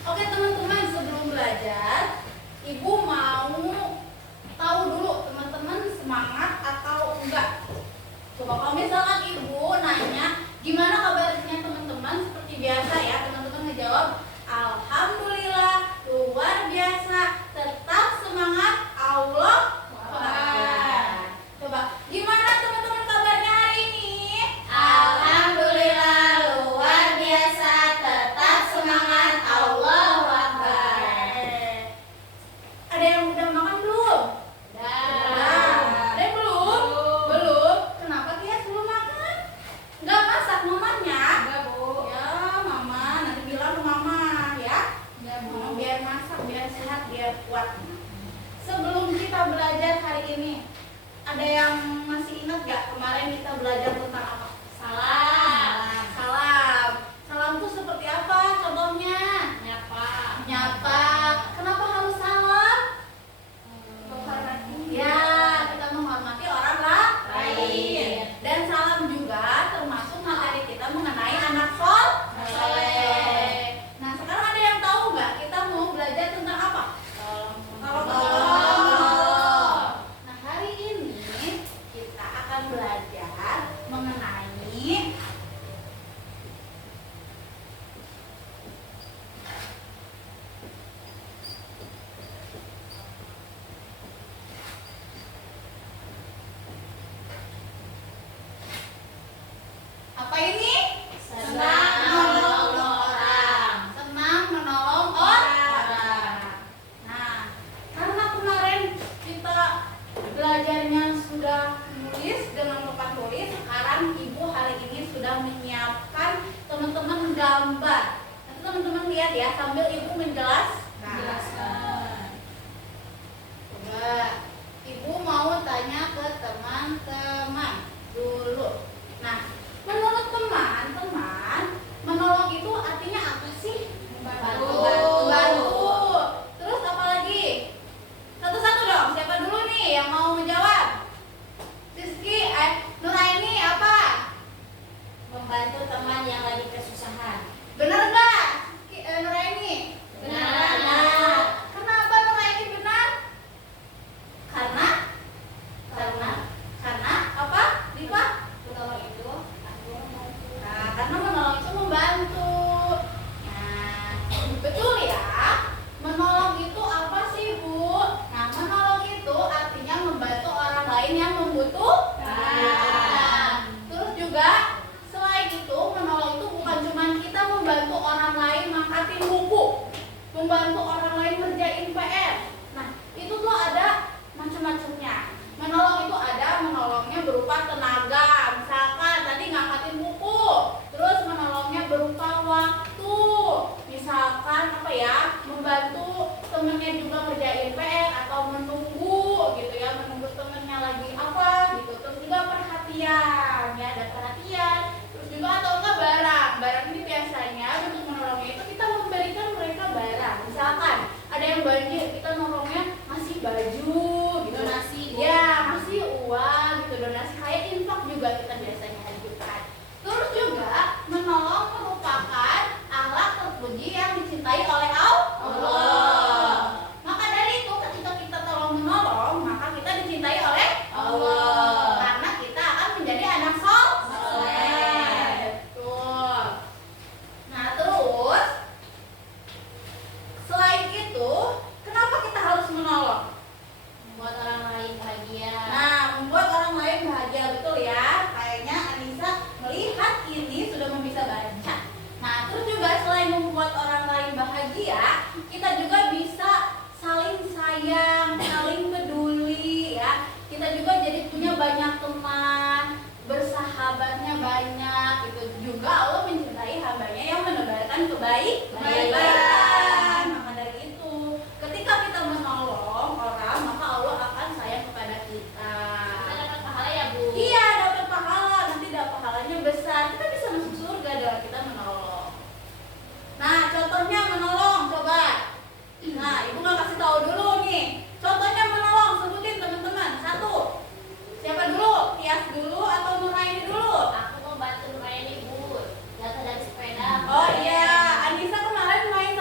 Oke teman-teman, sebelum belajar, Ibu mau tahu dulu teman-teman semangat atau enggak. Coba kalau misalkan Ibu nanya, gimana kabarnya teman-teman? Seperti biasa ya, teman-teman ngejawab, Alhamdulillah, luar biasa, tetap semangat, Allah Akbar. Coba, gimana teman-teman kabarnya hari ini? Alhamdulillah, luar biasa, tetap semangat, Allahu Akbar. Ada yang udah makan belum? Ada yang belum? Belum. Kenapa Tias belum makan? Nggak masak mamanya? Enggak, Bu. Ya, mama nanti bilang ke mama ya. Enggak, Bu. Mama biar masak, biar sehat, biar kuat. Sebelum kita belajar hari ini, ada yang masih ingat gak kemarin kita belajar tentang apa? Salam. Salam. Salam itu seperti apa contohnya? Nyapa. Nyapa. Kenapa harus salam? Ya, kita menghormati orang lain. Dan salam juga termasuk materi kita mengenai anak soleh. Nah, sekarang ada yang tahu nggak kita mau belajar tentang apa? Tolong. Nah, hari ini kita akan belajar mengenai apa ini? Senang menolong orang. Senang menolong orang. Nah, karena kemarin kita belajarnya sudah menulis dengan papan tulis, sekarang Ibu hari ini sudah menyiapkan teman-teman gambar. Nanti teman-teman lihat ya sambil Ibu menjelaskan. Coba, Ibu mau tanya ke teman-teman dulu. Nah, menurut teman-teman, menolong itu artinya apa sih? Membantu. Terus apa lagi? Satu-satu dong. Siapa dulu nih yang mau menjawab? Siski, Nuraini apa? Membantu teman yang lagi kesusahan. Benar nggak? Nuraini? Benar. Kenapa Nuraini benar? Karena apa? Diva? Menolong itu aku membantu. Nah, karena menolong itu membantu. Nah, betul ya. Menolong itu apa sih, Bu? Nah, menolong itu artinya membantu orang lain yang membutuhkan. Terus juga selain itu, menolong itu bukan cuma kita membantu orang lain ngangkatin buku, membantu orang lain ngerjain PR. Nah, itu tuh ada macam-macamnya. Menolong itu ada menolongnya berupa tenaga, misalkan tadi ngangkatin buku. Terus menolongnya berupa waktu, misalkan apa ya, membantu temennya juga ngerjain PR atau menunggu gitu ya, menunggu temennya lagi apa gitu. Terus juga perhatian, ya ada perhatian. Terus juga atau enggak barang ini biasanya bentuk menolongnya itu kita memberikan mereka barang. Misalkan ada yang banjir, kita nolongnya ngasih baju gitu. Donasi. Ya, ngasih uang gitu, donasi kayak infak juga kita biasanya ajukan. Terus juga menolong merupakan akhlak terpuji yang dicintai oleh Allah. Maka dari itu ketika kita tolong menolong, maka kita dicintai oleh Allah. Karena kita akan menjadi anak soleh. Betul. Nah, terus selain itu, kenapa kita harus menolong? Membuat orang lain bahagia. Nah, membuat orang lain bahagia, betul ya. Kayaknya Anissa melihat ini sudah bisa baca. Nah, terus juga selain membuat orang lain bahagia, kita juga bisa saling sayang, saling peduli ya. Kita juga jadi punya banyak teman, bersahabatnya banyak. Itu juga Allah mencintai hambanya yang menebarkan kebaikan. Maka dari itu, ketika kita menolong orang, maka Allah akan sayang kepada kita. Kita dapat pahala ya, Bu. Iya, dapat pahala. Nanti dapat pahalanya besar. Kita bisa masuk surga dengan kita menolong. Nah, contohnya menolong, coba. Nah, Ibu nggak kasih tahu dulu nih. Contohnya menolong, sebutin teman-teman. Satu. Siapa dulu? Tias dulu atau Nuraini dulu? Aku mau bantu Nuraini, Bu. Jatuh dari sepeda. Oh iya, Anissa kemarin main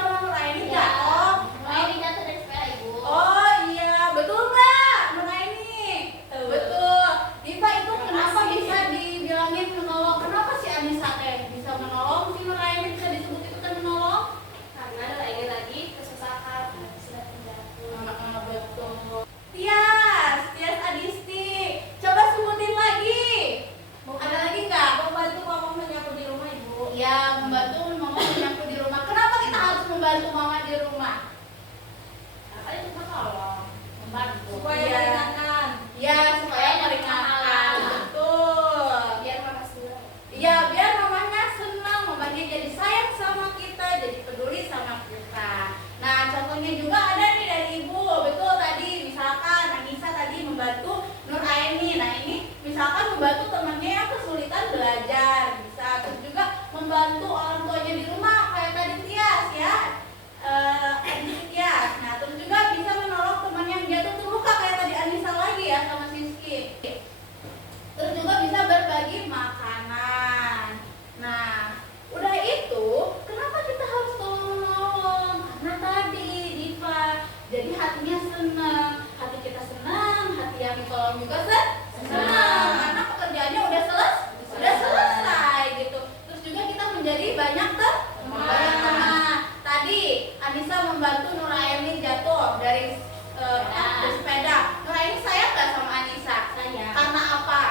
hatinya senang. Hati kita senang, hati yang ditolong juga senang. Karena pekerjaannya udah selesai gitu. Terus juga kita menjadi banyak teman. Tadi Anissa membantu Nuraini jatuh dari sepeda. Nuraini sayang nggak sama Anissa? Sayang. Karena apa?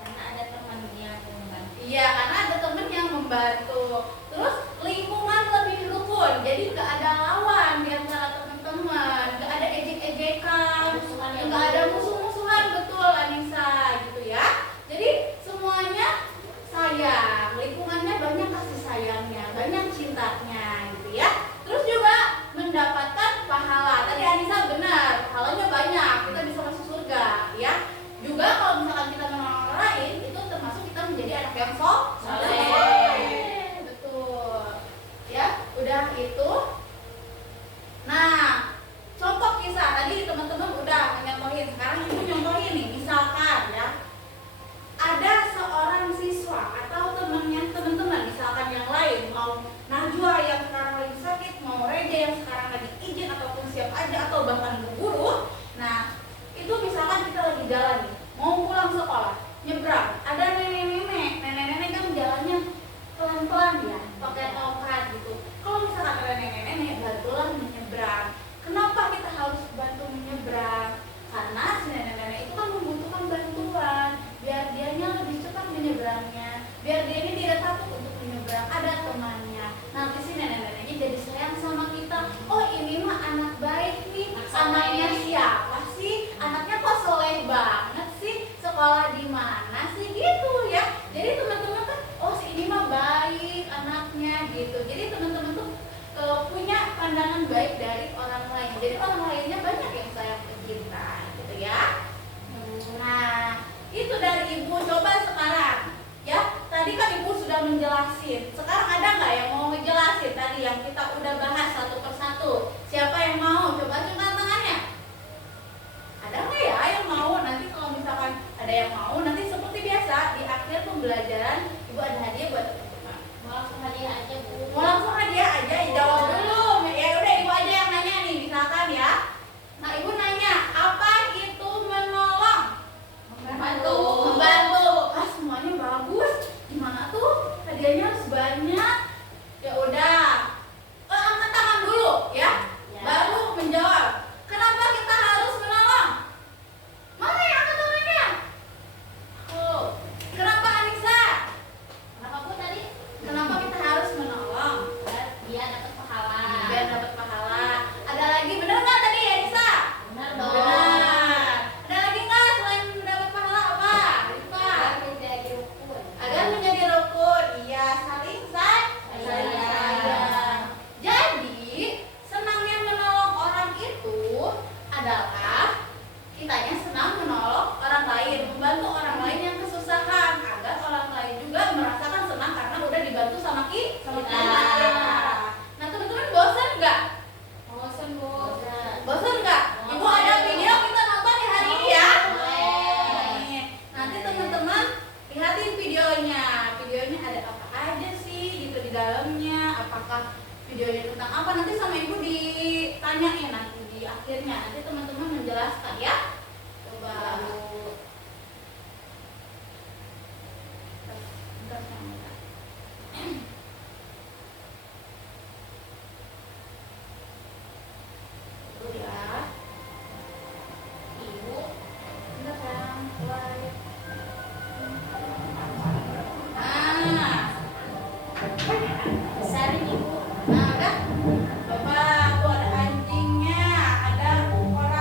Karena ada temannya yang membantu. Iya, karena ada temen yang membantu. Terus lingkungan lebih rukun, jadi nggak ada lawan di antara teman-teman, nggak ada ejek-ejekan, nggak ada musuh-musuhan, betul Anissa gitu ya. Jadi semuanya sayang, lingkungannya banyak kasih sayangnya, banyak cintanya gitu ya. Terus juga mendapatkan pahala. Tadi Anissa benar, pahalanya banyak, kita bisa masuk surga ya. Juga kalau misalkan kita menolong orang lain, itu termasuk kita menjadi anak yang soleh. Betul. Ya, udah itu. Nah, contoh kisah tadi teman-teman udah menyontohin. Sekarang ibu nyontohin nih, misalkan ya. Ada seorang siswa atau teman-teman misalkan yang lain, mau Najwa yang sekarang lagi sakit, mau Reja yang sekarang lagi izin ataupun siap aja atau bahkan guru. Nah, itu misalkan kita lagi jalan nih, mau pulang sekolah, nyebrang, ada nenek-nenek kan jalannya pelan-pelan ya, pakai tongkat gitu. Kalau misalkan ada nenek-nenek, bantulah menyeberang. Kenapa kita harus bantu menyeberang? Karena si nenek-nenek itu kan membutuhkan bantuan, biar dianya lebih cepat menyeberangnya, biar dia ini tidak takut untuk menyeberang, ada temannya. Nanti si nenek-neneknya jadi sayang sama kita. Oh, ini mah anak baik nih, anaknya siapa sih? Anaknya kok soleh banget sih? Sekolah di mana sih gitu ya? Jadi teman-teman kan, oh si ini mah baik anaknya gitu. Jadi teman-teman tuh punya pandangan baik dari orang lain. Jadi orang lainnya banyak yang sayang ke kita gitu ya. Nah, itu dari ibu. Coba sekarang ya, tadi kan ibu sudah menjelasin. Sekarang ada nggak yang mau ngejelasin tadi yang kita udah bahas satu persatu? Siapa yang mau? Coba angkat tangannya. Ada nggak ya yang mau? Nanti kalau misalkan ada yang mau, nanti seperti biasa di akhir pembelajaran ibu ada hadiah buat teman-teman. Mau langsung hadiah aja, Bu. Mau langsung hadiah aja, jawab dulu. Ya udah ibu aja yang nanya nih, misalkan ya. Nah, ibu nanya, apa itu menolong? Membantu. Ah, semuanya bagus. Gimana tuh? Hadiahnya harus banyak. Ya udah. Angkat tangan dulu ya. Ya. Baru menjawab. Kenapa kita harus menolong? Mana yang angkat tangannya? Oh. Kenapa Anissa? Kenapa, Bu, tadi? Kenapa kita harus menolong? Biar dapat pahala. Biar dapat pahala. Ada lagi, bener nggak tadi Anissa? Benar dong. Benar. Ada lagi nggak selain dapat pahala apa? Rifka? Menjadi rukun. Agar menjadi rukun. Iya, saling sayang. Jadi, senangnya menolong orang itu adalah kitanya senang menolong orang lain, membantu orang lain yang kesusahan, agar orang lain juga merasakan senang karena udah dibantu sama kita. Nah, teman-teman bosan nggak? Bosan, Bu. Bosan nggak? Ibu ada video kita nonton di hari ini ya. Nih, nanti teman-teman lihatin videonya. Videonya ada apa aja sih gitu di dalamnya? Apakah videonya tentang apa? Nanti sama ibu ditanyain nanti di akhirnya. Nanti teman-teman menjelaskan ya. Coba. Bentar, bentar. Dulu ya. Ibu, bentar sayang, mulai. Nah, besarin ibu. Nah, udah. Coba tuh ada anjingnya, ada orang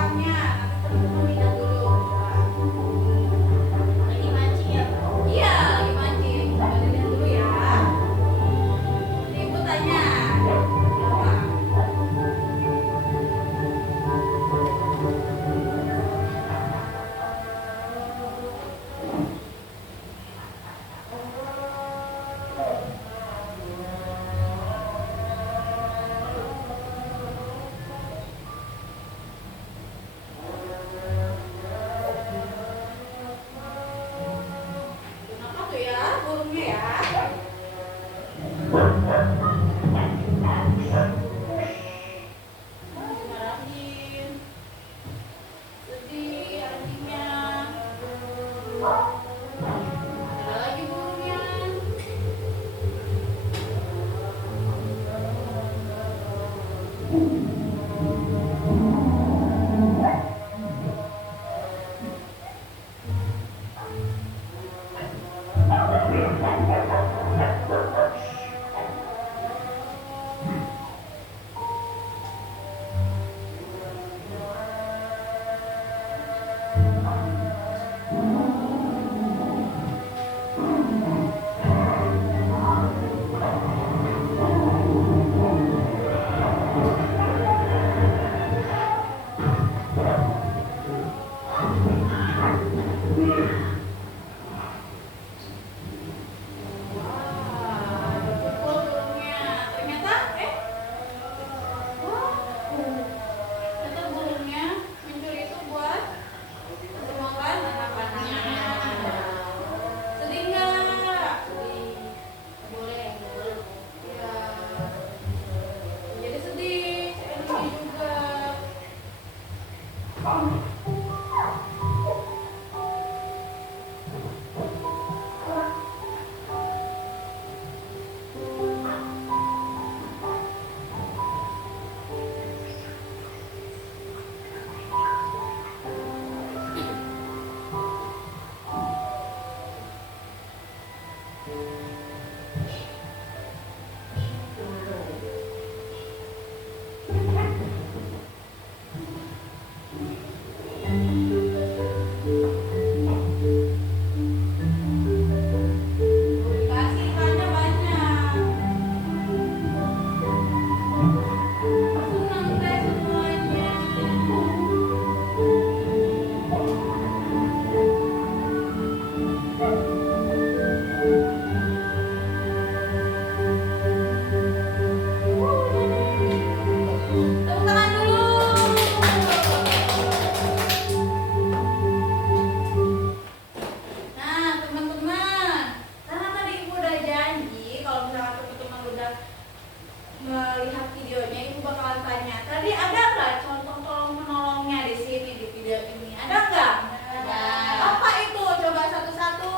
Tadi ada nggak contoh tolong menolongnya di sini di video ini? Ada nggak? Ada. Apa itu? Coba satu-satu.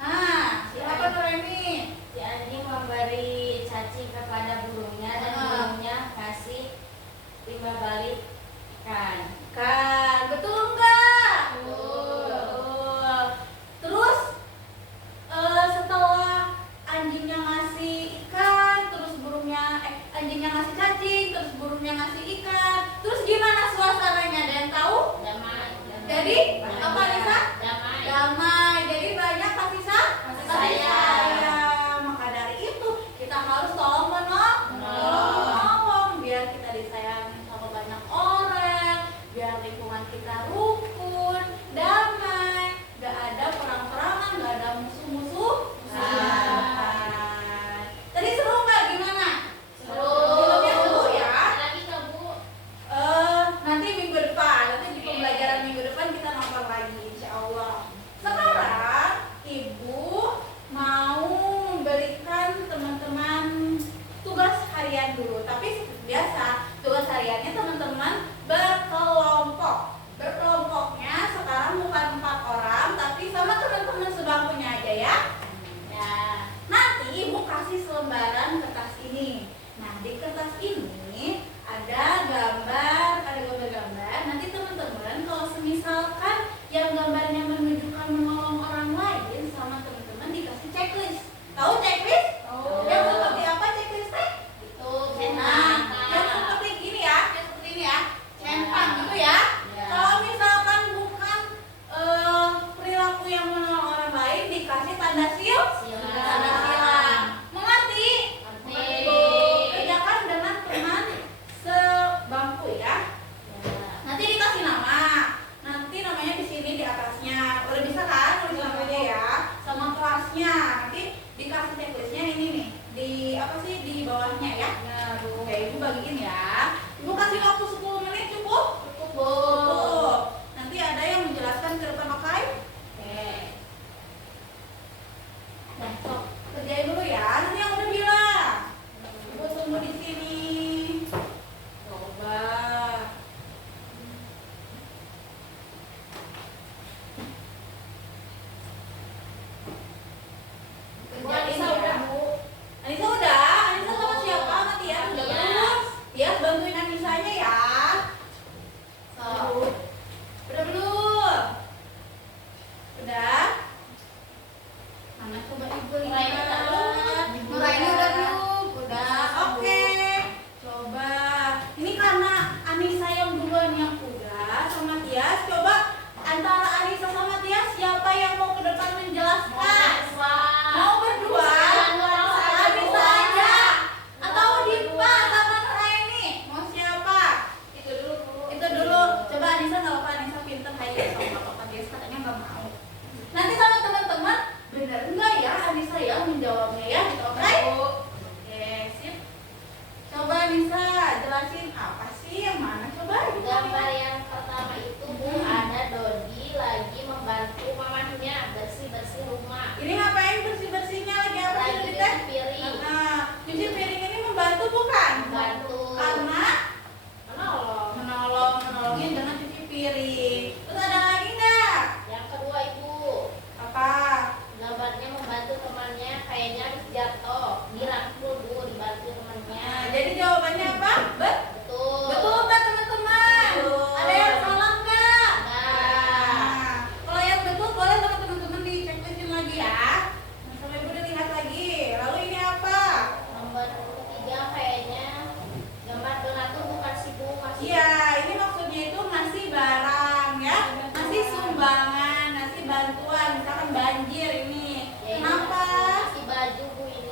Nah, siapa Remi? Si anjing memberi cacing kepada burungnya dan burungnya kasih timbal balik ikan. Kan, betul nggak? Betul. Terus setelah anjingnya ngasih ikan, terus anjingnya ngasih cacing, terus burungnya ngasih ikan. Terus gimana suasananya? Ada yang tahu? Damai. Jadi apa Nisa? Damai. Damai. Jadi banyak kasih sayang. Maka dari itu kita harus tolong menolong biar kita disayangi sama banyak orang, biar lingkungan kita rukun, damai, gak ada perang-perangan, gak ada musuh-musuhan. Tadi seru nggak? Gimana? Seru. Filmnya seru ya? Lagi nggak, Bu? Nanti minggu depan, nanti di pembelajaran minggu depan kita nonton lagi, insya Allah. Sekarang Ibu mau memberikan teman-teman tugas harian dulu. Tapi seperti biasa, tugas hariannya teman-teman berkelompok. Berkelompoknya sekarang bukan 4 orang, tapi sama teman-teman sebangkunya aja ya. Ya. Nanti Ibu kasih selembaran kertas ini. Nah, di kertas ini ada gambar-gambar. Nanti teman-teman kalau semisalkan yang gambarnya menunjukkan menolong orang lain, sama teman-teman dikasih checklist. Tahu checklist? Tahu. Yang seperti apa checklist teh? Itu Nah, yang seperti gini ya, yang seperti ini ya, centang gitu ya. Kalau misalkan bukan perilaku yang menolong orang lain, dikasih tanda tanda silang. Mengerti? Kerjakan dengan teman sebangku ya. Nanti dikasih nama. Nanti namanya di sini di atasnya. Udah bisa kan nulis namanya ya, sama kelasnya. Nanti dikasih checklistnya ini nih. Di bawahnya ya. Nah, Oke, Ibu bagiin ya. Ibu kasih waktu 10 menit cukup? Cukup. Nanti ada yang menjelaskan ke depan, oke? Oke. Nah, sok kerjain dulu ya. Nanti yang udah bilang. Ibu tunggu di sini. Coba. Kerjain ya. Anissa udah. Anissa sama siapa? Sama Tias udah belum? Tias bantuin Anissanya ya. Udah belum? Udah? Mana coba Ibu Nurainya udah belum? Nurainya udah belum? Udah. Oke. Coba. Ini karena Anissa yang duluan yang udah sama Tias. Coba antara Anissa sama Tias siapa yang mau ke depan menjelaskan? Mau berdua? Bisa aja. Atau Dipa sama Nuraini? Mau siapa? Itu dulu. Coba Anissa nggak apa-apa. Anissa pinter aja sama Papa Tias katanya nggak mau. Nanti sama teman-teman bener nggak ya Anissa yang menjawabnya ya? Oke? Oke, sip. Coba Anissa jelasin apa sih yang mana? Coba Gambar yang pertama itu, Bu, ada Dodi lagi membantu mamahnya bersih-bersih rumah. Ini ngapain bersih-bersihnya lagi apa sih Lagi Dita? cuci piring. Nah, cuci piring ini membantu bukan? Membantu. Karena menolongin dengan cuci piring. Terus ada lagi nggak? Yang kedua, Ibu, Apa? gambarnya membantu temannya kayaknya habis jatuh, dirangkul, Bu, dibantu temannya. Nah, jadi jawabannya apa? Betul. Betul nggak teman-teman? Betul. Ada yang salah nggak? Nah, Kalau yang betul boleh sama teman-teman di checklistin lagi ya. Nah, sama Ibu dilihat lagi. Lalu ini apa? nomor ketiga kayaknya gambar donatur, bukan sih, Bu, masih. Iya, ini maksudnya itu ngasih barang ya, ngasih sumbangan, ngasih bantuan, misalkan banjir ini. Ya, ini Kenapa? masih baju, Bu, ini.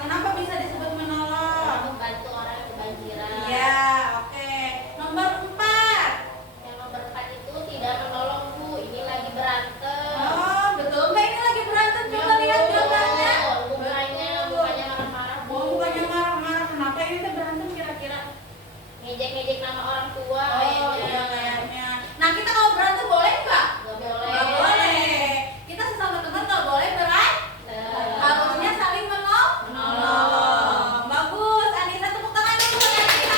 Kenapa bisa disebut menolong? Membantu orang yang kebanjiran. Iya, oke. Nomor 4. Yang nomor 4 itu tidak menolong, Bu, ini lagi berantem. Oh, betul nggak ini lagi berantem? Coba Ya, lihat Bu. gambarnya. Mukanya marah-marah, Bu. Oh, bukannya marah-marah. Kenapa ini tuh berantem kira-kira? Ngejek-ngejek nama orang tua Oh, iya kayaknya. kayaknya. Nah, kita kalau berantem boleh nggak? Nggak boleh. Nggak boleh. Kita sesama teman nggak boleh berantem. Harusnya saling menolong. Bagus. Anissa tepuk tangan dulu buat Anissa.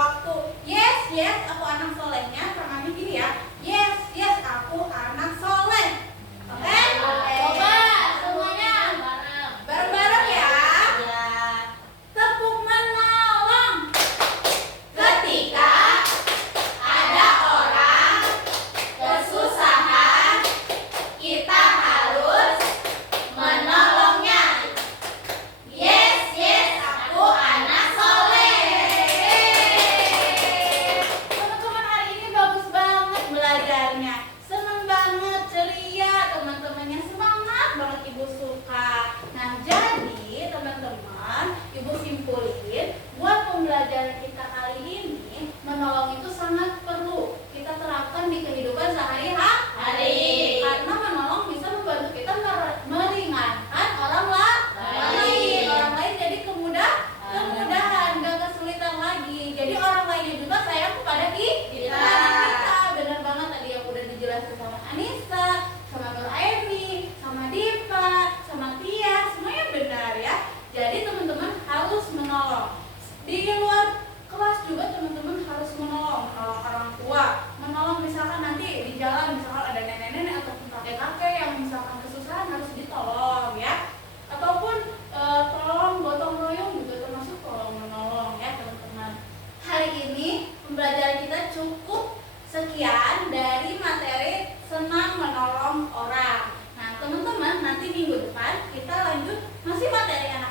waktu. Yes, yes, aku anak solehnya. Tangannya gini ya. Yes, yes, aku anak soleh. Oke? Coba semuanya bareng-bareng ya. Tepuk menolong. Ketika ada orang kesusahan, kita harus menolongnya. Yes, yes, aku anak soleh. Teman-teman, hari ini bagus banget belajarnya. Seneng banget, ceria, teman-temannya semangat banget, Ibu suka. Nah, jadi teman-teman, Ibu simpulin buat pembelajaran kita kali ini, menolong itu sangat perlu kita terapkan di kehidupan sehari-hari. Karena menolong bisa membantu kita meringankan orang lain jadi kemudahan, gak kesulitan lagi. Jadi orang lainnya juga sayang kepada kita. Benar banget tadi yang udah dijelasin sama Anissa, sama Nur Aini, sama Diva, sama Tia, semuanya benar ya. Jadi teman-teman harus menolong. Di luar kelas juga teman-teman harus menolong orang tua, menolong misalkan nanti di jalan misalkan ada nenek-nenek ataupun kakek-kakek yang misalkan kesusahan harus ditolong ya. Ataupun tolong gotong royong juga termasuk tolong menolong ya teman-teman. Hari ini pembelajaran kita cukup sekian dari materi senang menolong orang. Nah teman-teman, nanti minggu depan kita lanjut masih materi anak